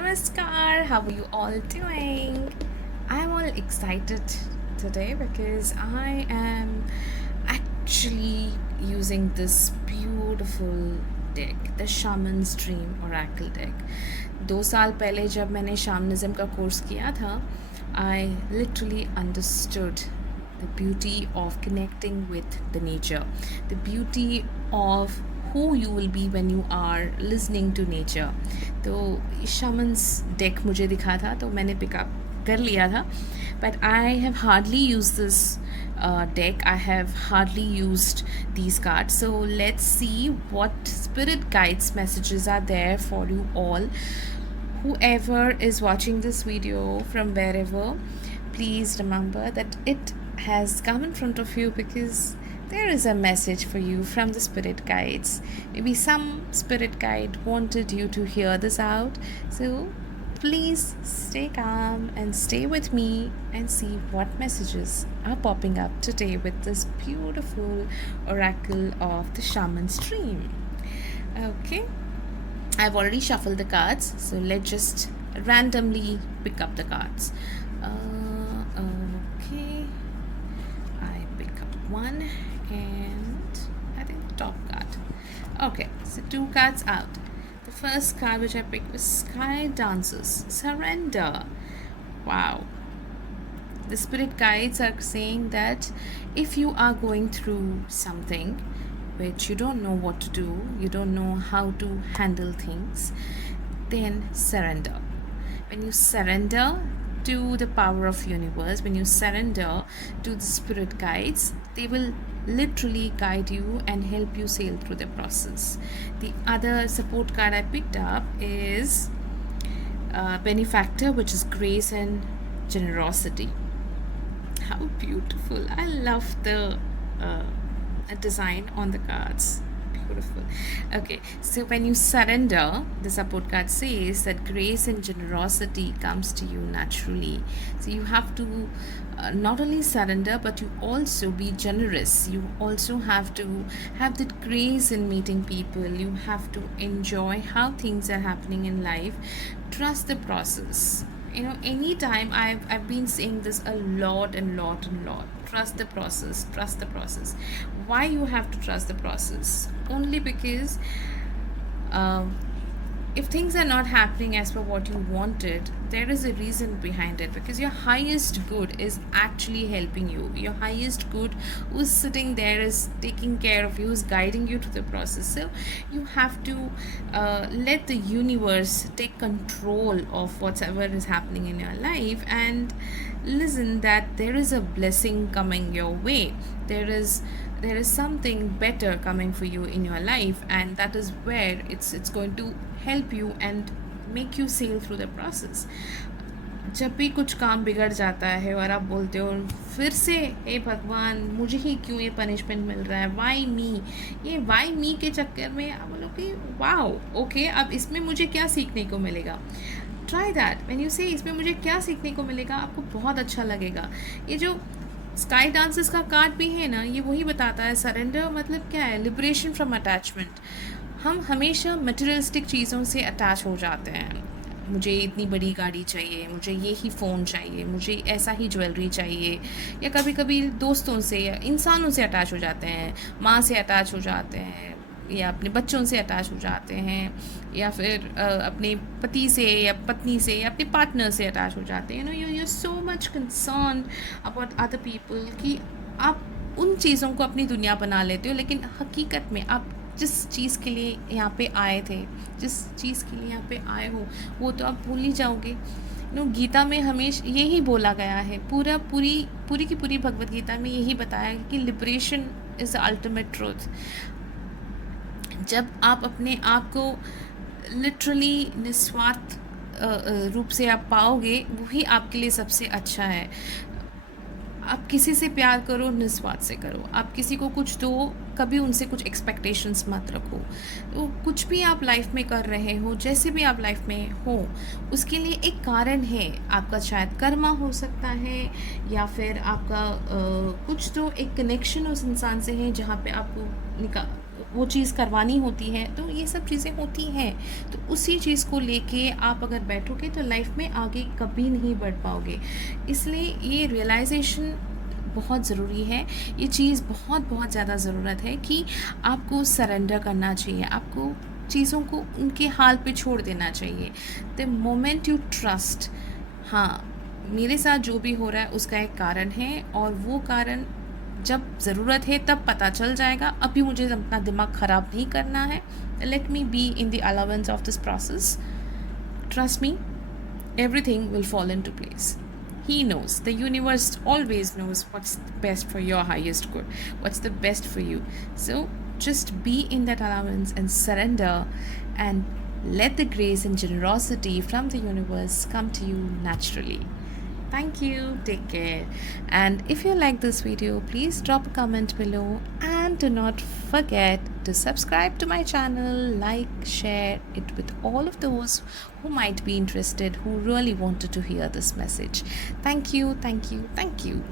Namaskar, how are you all doing? I'm all excited today because I am actually using this beautiful deck, the Shaman's Dream Oracle deck. 2 साल पहले जब मैंने शामनिज्म का course किया था, I literally understood the beauty of connecting with the nature, the beauty of who you will be when you are listening to nature. तो shaman's deck मुझे दिखा था तो मैंने पिकअप कर लिया था, but I have hardly used this deck. I have hardly used these cards, so let's see what spirit guides messages are there for you all. Whoever is watching this video from wherever, please remember that it has come in front of you because there is a message for you from the spirit guides. Maybe some spirit guide wanted you to hear this out. So please stay calm and stay with me and see what messages are popping up today with this beautiful oracle of the shaman's dream. Okay, I've already shuffled the cards, so let's just randomly pick up the cards. Okay, I pick up one and I think the top card. Okay, so 2 cards out. The first card which I picked was Sky Dances, Surrender. Wow. The spirit guides are saying that if you are going through something which you don't know what to do, you don't know how to handle things, then surrender. When you surrender to the power of universe, when you surrender to the spirit guides, they will literally guide you and help you sail through the process. The other support card I picked up is Benefactor, which is grace and generosity. How beautiful. I love the design on the cards. Beautiful. Okay, so when you surrender, the support card says that grace and generosity comes to you naturally. So you have to not only surrender, but you also be generous. You also have to have that grace in meeting people. You have to enjoy how things are happening in life. Trust the process. You know, anytime I've been saying this a lot and lot. Trust the process. Why you have to trust the process? Only because if things are not happening as per what you wanted, there is a reason behind it, because your highest good is actually helping you. Your highest good who's sitting there is taking care of you, who's guiding you to the process. So you have to let the universe take control of whatever is happening in your life and listen that there is a blessing coming your way. There is something better coming for you in your life, and that is where it's going to help you and make you sail through the process. जब भी कुछ काम बिगड़ जाता है और आप बोलते हो फिर से, हे भगवान मुझे ही क्यों ये पनिशमेंट मिल रहा है, वाई मी, ये वाई मी के चक्कर में आप बोलो कि वाओ ओके, अब इसमें मुझे क्या सीखने को मिलेगा. Try that. व्हेन यू से इसमें मुझे क्या सीखने को मिलेगा, आपको बहुत अच्छा लगेगा. ये जो स्काई डांसेस का कार्ड भी है ना, ये वही बताता है सरेंडर मतलब क्या है, लिबरेशन फ्रॉम अटैचमेंट. हम हमेशा मटेरियलिस्टिक चीज़ों से अटैच हो जाते हैं. मुझे इतनी बड़ी गाड़ी चाहिए, मुझे ये ही फ़ोन चाहिए, मुझे ऐसा ही ज्वेलरी चाहिए, या कभी कभी दोस्तों से या इंसानों से अटैच हो जाते हैं, माँ से अटैच हो जाते हैं, या अपने बच्चों से अटैच हो जाते हैं, या फिर अपने पति से या पत्नी से या अपने पार्टनर से अटैच हो जाते हैं. You so much concern about other people कि आप उन चीज़ों को अपनी दुनिया बना लेते हो, लेकिन हकीकत में आप जिस चीज़ के लिए यहाँ पे आए थे, जिस चीज़ के लिए यहाँ पे आए हो, वो तो आप भूल ही जाओगे. गीता में हमेशा यही बोला गया है, पूरी की पूरी भगवत गीता में यही बताया है कि liberation is the ultimate truth. जब आप अपने आप को लिटरली निस्वार्थ रूप से आप पाओगे, वही आपके लिए सबसे अच्छा है. आप किसी से प्यार करो, निस्वार्थ से करो. आप किसी को कुछ दो, कभी उनसे कुछ एक्सपेक्टेशंस मत रखो। तो कुछ भी आप लाइफ में कर रहे हो, जैसे भी आप लाइफ में हो, उसके लिए एक कारण है। आपका शायद कर्मा हो सकता है, या फिर आपका कुछ तो एक कनेक्शन उस इंसान से है जहाँ पे आपको वो चीज़ करवानी होती है। तो ये सब चीज़ें होती हैं। तो उसी चीज़ को लेके आप अगर बैठोगे तो लाइफ में आगे कभी नहीं बढ़ पाओगे। इसलिए ये रियलाइजेशन बहुत ज़रूरी है। ये चीज़ बहुत बहुत ज़्यादा ज़रूरत है कि आपको सरेंडर करना चाहिए, आपको चीज़ों को उनके हाल पे छोड़ देना चाहिए। द मोमेंट यू ट्रस्ट, हाँ, मेरे साथ जो भी हो रहा है उसका एक कारण है, और वो कारण जब ज़रूरत है तब पता चल जाएगा। अभी मुझे अपना दिमाग ख़राब नहीं करना है। Let me be in the allowance of this process. Trust me, everything will fall into place. He knows, the universe always knows what's best for your highest good, what's the best for you. So just be in that allowance and surrender, and let the grace and generosity from the universe come to you naturally. Thank you, take care. And if you like this video, please drop a comment below, and do not forget to subscribe to my channel, like, share it with all of those who might be interested, who really wanted to hear this message. Thank you, thank you, thank you.